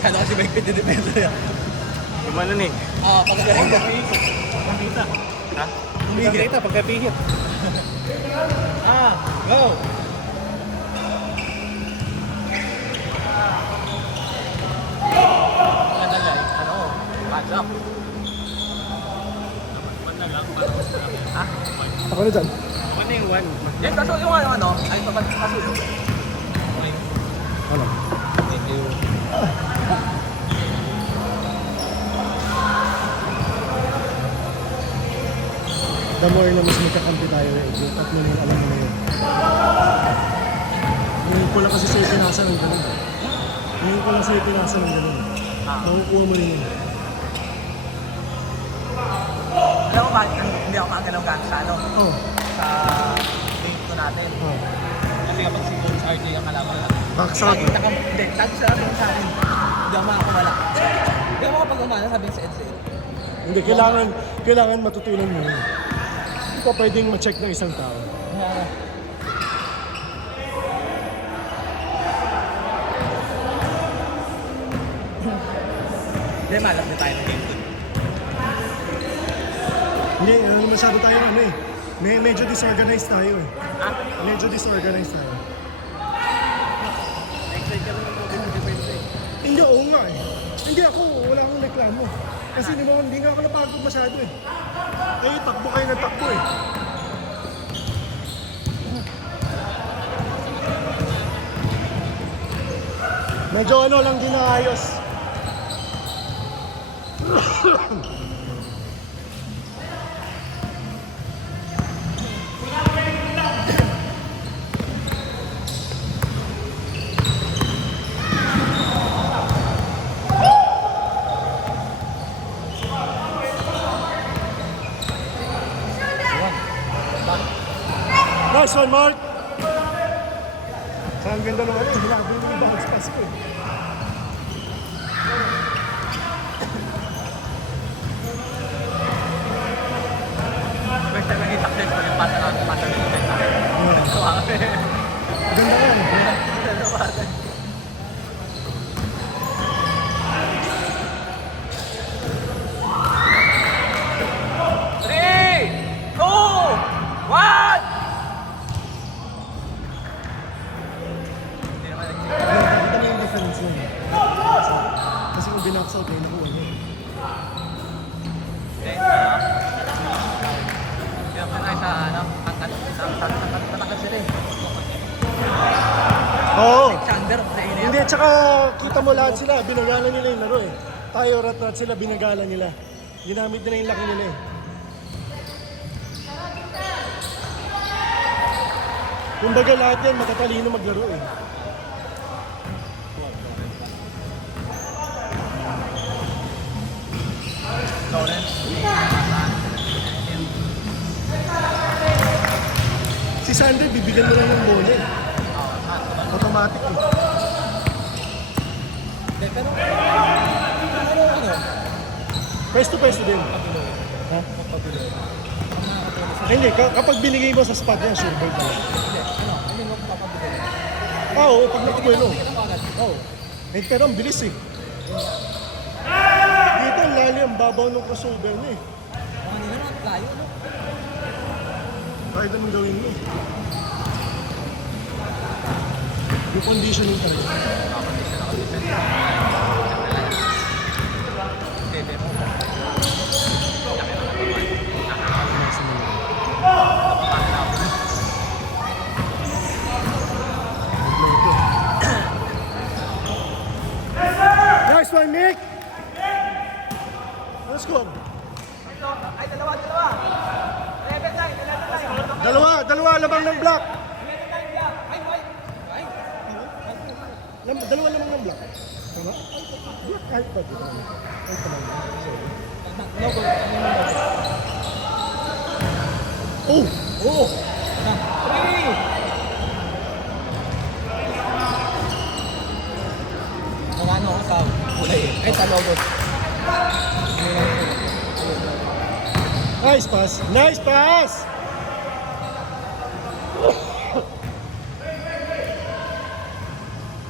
Kano kasi may piti-depende yan. Yung ano ni? Pagkakita. Pagkita. Ha? Pagkakita, pagkapihit. Go! Ano lang, patch up. Ha? Ako na dyan. Ano yung one? Yan, kaso yung ano, ay kaso yung. Ano? Thank you. The more na mas magkakampi tayo eh. Yung tatlo na yung alam mo na yun. Ngayon ko lang kasi sa'yo pinasa ng ganun. Ngayon ko lang sa'yo pinasa ng ganun. Nakukuha mo rin yun. Alam mo ba, hindi ako makagalaw gano'n sa ano? Oh. Sa link to natin. Oh. Kasi kapag si Coach RJ ang kalaban lang. Backside. Hindi, tag sa akin sa akin. Hindi ako makakumala. Hindi ako kapag umana, sabi sa Edsel. Hindi, kailangan matutunan mo yun. Hindi pa pwedeng ma-check ng isang tao. Hindi, malap na tayo ng game to. Hindi, masyado tayo ano eh. Medyo disorganized tayo eh. Ah? Medyo disorganized tayo. Excited ka rin ng depende. Hindi, oo nga eh. Hindi ako, wala akong reklamo. Kasi di ba, hindi nga ako napagod masyado eh. Ay, takbo kayo ng takbo eh. Medyo ano lang din naayos. Nice one, Mark! Sa ang ganda naman eh, hinabi mo yung bounce pass ko eh. First time naging success ko yung pasa ng so, Ganda nga eh. Three, two, one! Hindi naman Nakita mo yung difference nun eh. Kasi kung binox out eh, nakuha niya. Kaya pa tayo sa ano, tatanggal sila eh. Oo! Alexander, sa ina Hindi, tsaka kita mo lahat sila, binagalan nila yung laro eh. Tayo rat-rat sila, binagalan nila. Ginamit nila yung laki nila eh. Kumbaga lahat yan, matatalino maglaro eh. Lawrence. Si Sander, bibigyan mo lang ng bola eh. Automatic eh. Hindi, pero ano? Pwesto din. Ha? Hindi, kapag binigay mo sa spot niya, sure ball talaga. Hindi, ano? I mean, huwag papabigay. Oo, pag natubuelo. Hindi ka agad. Oo. Eh, pero ang bilis eh. Dito ang lali ang babaw ng crossover niya eh. Mga nila naman, layo, no? Kahit anong gawin mo. Yung conditioning talaga. Bebe mo. Nice one, Nick! Let's go. Ay, dalawa. Level line. Dalawa lamang ng block. Dalawa lamang ng block. Tama? Block kahit ba dito? Ay, tamang yan. Sorry. No goal. Oh! Oh! Three! Ano ako sa kulay eh. Ay, sa logo. Nice pass! Nice pass!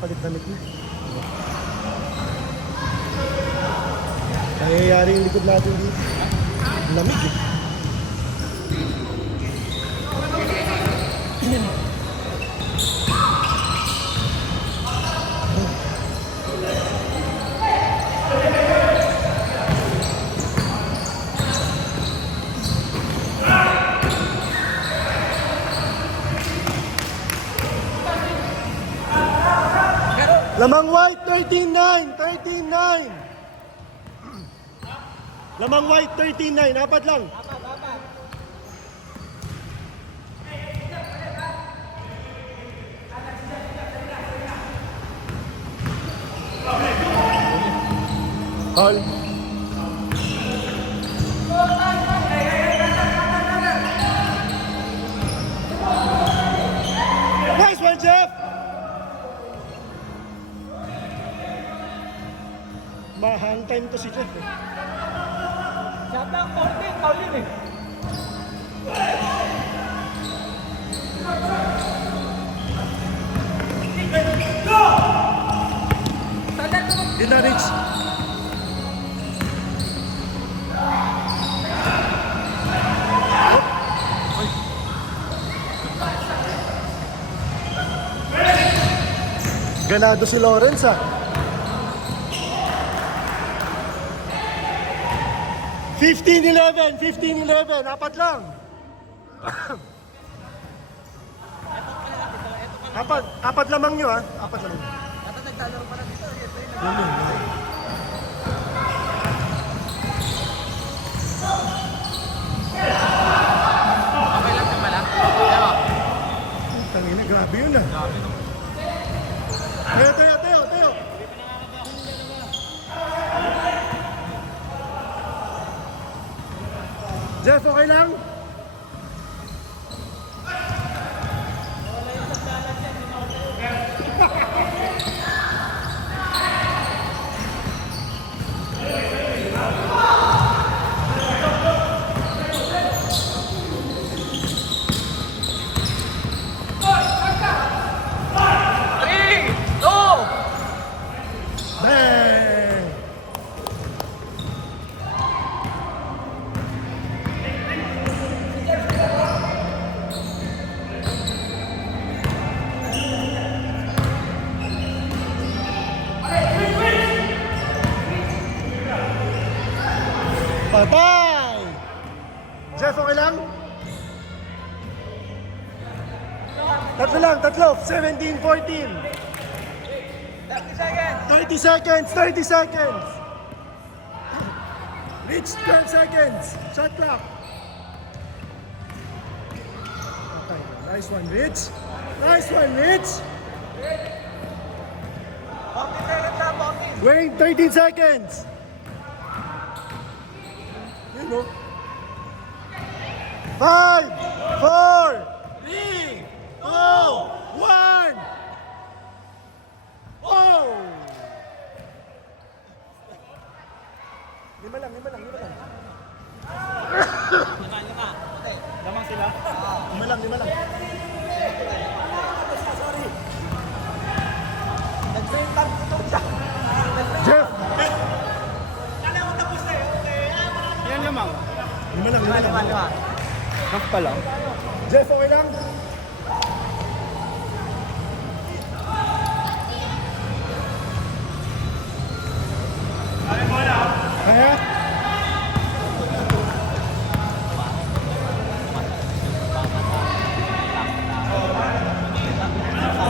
Palit damit mo. Nangyayari yung likod natin dito. Lamig eh. Lamang white, 13-9. 13-9. Lamang white, 13-9. Apat lang. Hall. Nice one, Jeff. Mahang time to si Jeff eh. Shot lang, foul din eh. Di na reach. Ganado si Lawrence ah. 15-11, 15-11, apat lang. apat lamang nyo ah. Apat lamang. Dapat nagtalaro pa na dito. Okay lang naman lang. Tangina, grabe yun ah. Tayo. Jeff, okay lang? Bang! Patay! Jeff, okay lang? Tatlo. 17-14. 30 seconds. Reach 12 seconds. Shot clock. Okay, nice one, Rich. Wait, 13 seconds. You know. 5, 4, 3, 2, 1. Oh! Lima lang. Damang sila. Lima lang. Sorry. Nag-frame tag ito siya. Jeff! Yan lamang. Lima lang. Half pa lang. Jeff, okay lang? Kaya?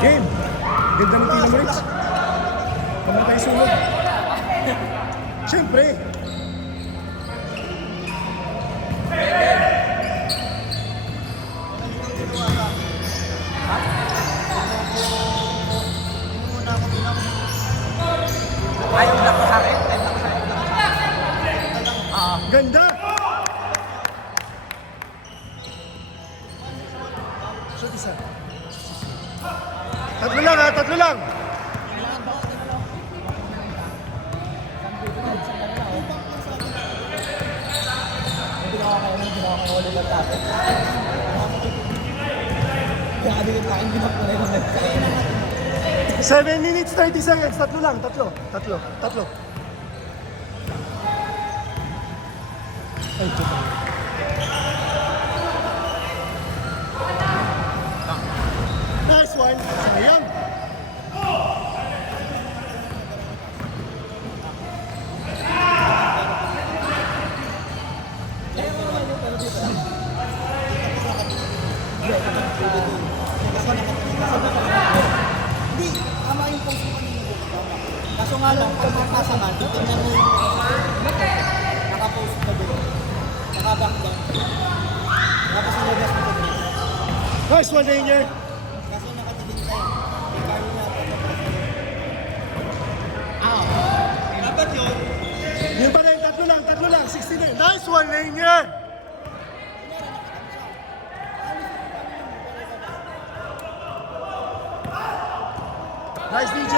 Game. Ganda ng tila mo, Rich. Kamatay sulog. Siyempre. Ayaw na ko sa akin. Ganda! Shoot isa. Tatlo lang. Nakadilit na aking binap na rin. 7 minutes, 30 seconds. Tatlo lang. Ay, puta. Nice one. Sayang. Hindi, tama yung post mo kanina. Kaso nga lang, pag nakasangan, tingnan mo yung nakapost ka doon. Nakaback down. Tapos nilabas mo sa doon. Nice one, Rainier. Kaso nakatingin kayo. Ikaw na dapat yun. Yun pa rin, tatlo lang, 69. Nice one, Rainier. Nice, DJ.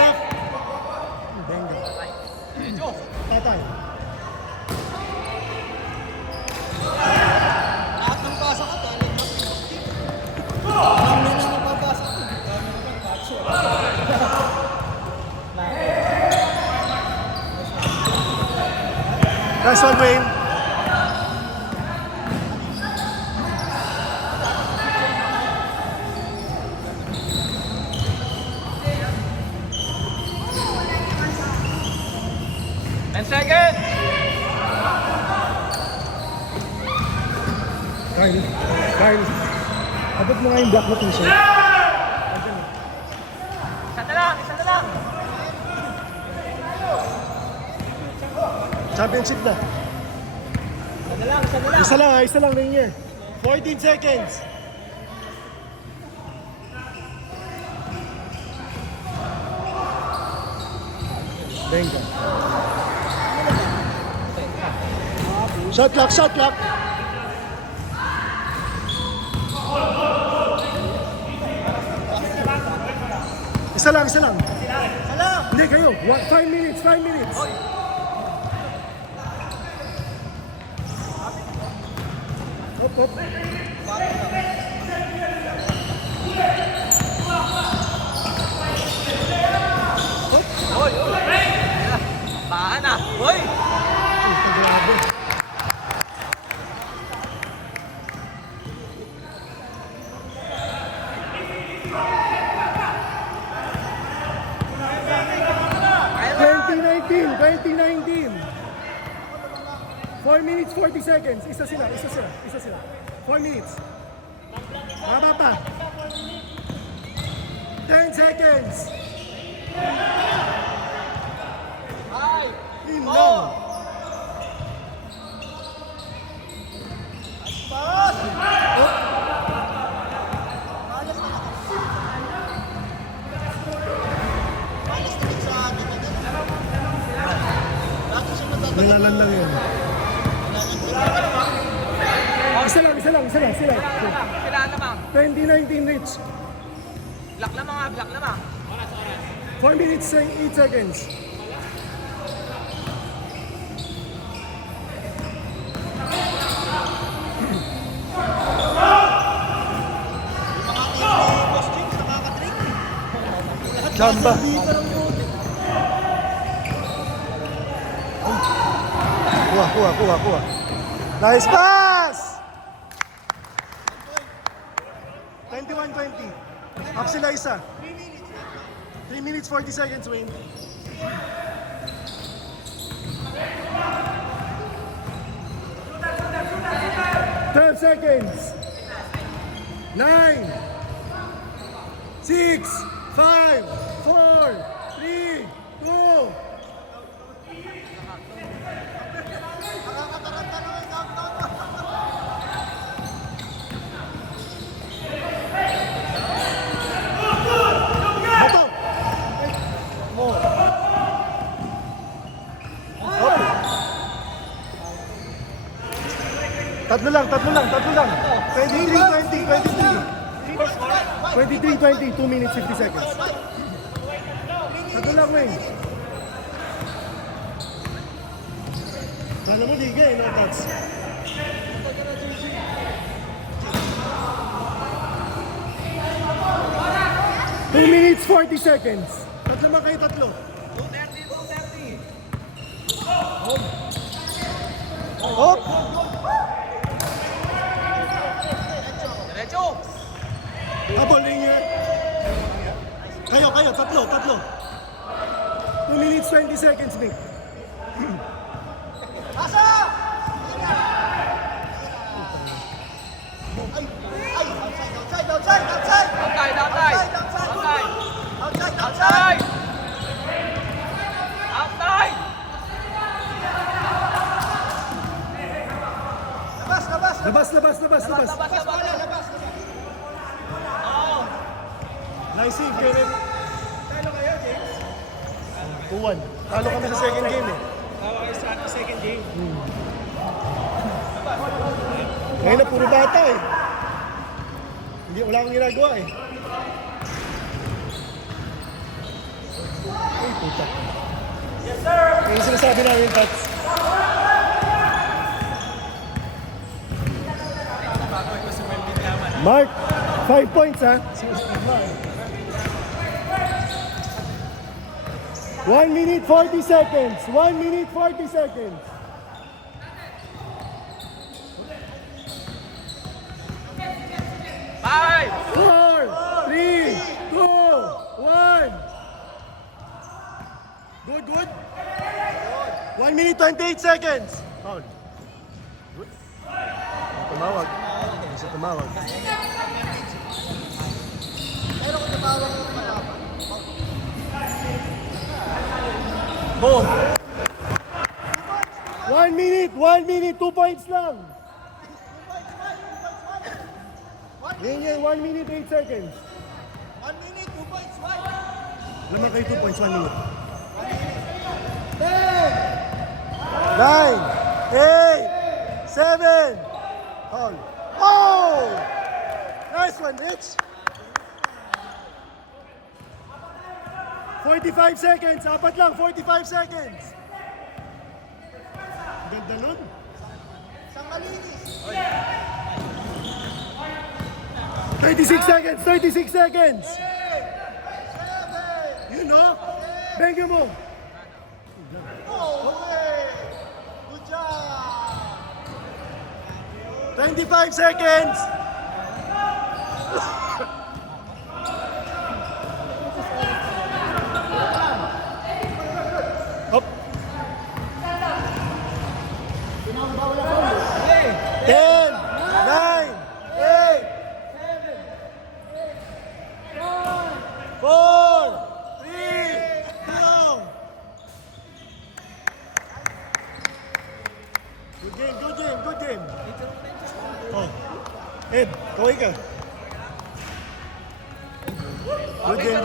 Benga. Tatay. Lahat ng pasa ka, talent mo. Alam mo na mapapasa ko. Dami naman, macho. Nice one, Wayne. Seconds! Kyle. Abot mo nga yung black na t-shirt. Isa na lang, isa na lang! Championship na. Isa lang, Rainier. 14 seconds. Benga. Shot clock. Isa lang. Hindi kayo. 5 minutes. Hop. Oy! Baan na! Oy! Grabe. '19. 4 minutes, 40 seconds. Isa sila. 4 minutes. Baba pa. 10 seconds. In lang. Nangalan lang yun. Isa lang. Sila naman. 2019 reach. Black naman. 4 minutes, 8 seconds. Chamba. Kuha. Nice pass! 21-20. Up sila isa. 3 minutes 40 seconds, Wayne. Twelve seconds. 9, 6, 5, 4, 3, 2. Bato! Tatlo lang. 23-20, 2 minutes 50 seconds. Tatlo lang, Wayne. Sana mo liga no touch. 2 minutes 40 seconds. Tatlo man kayo, tatlo. 230. Hop! 20 seconds, Nick. Pasa! Ay, outside! Outside, outside! Outside! Outside! Outside! Labas. Labas! Nice save, Kenneth. Talo kayo, James? 2-1. Talo kami sa second game eh. Tawa kayo sa second game. Ngayon na puro bata eh. Hindi, wala akong ginagawa eh. Ay, puta. Yes, sir! Yung sinasabi namin, Tats. Mark, 5 points ha. 1 minute 40 seconds. 1 minute 40 seconds. Five! 4, 3, 2, 1. Good. 1 minute 28 seconds. Foul. Good. Tumawag. Isa tumawag. Pero kung tumawag ko malaban. Boom. 1 minute, 2 points lang. Yan, 1 minute 8 seconds. 1 minute, 2 points, why? Lamang kayo 2 points, 1 minute. 9, 8, 7. Foul. Oh! Nice one, Rich. 45 seconds. Apat lang, 45 seconds. Ganda nun. Isang malinis. 36 seconds, 36 seconds. You know? Benga mo. Oh, hey! Good job! 25 seconds. Hop. 10, 9, 8, 4, 3, 2. Good game. Oh. Ed, kaway ka. Good game.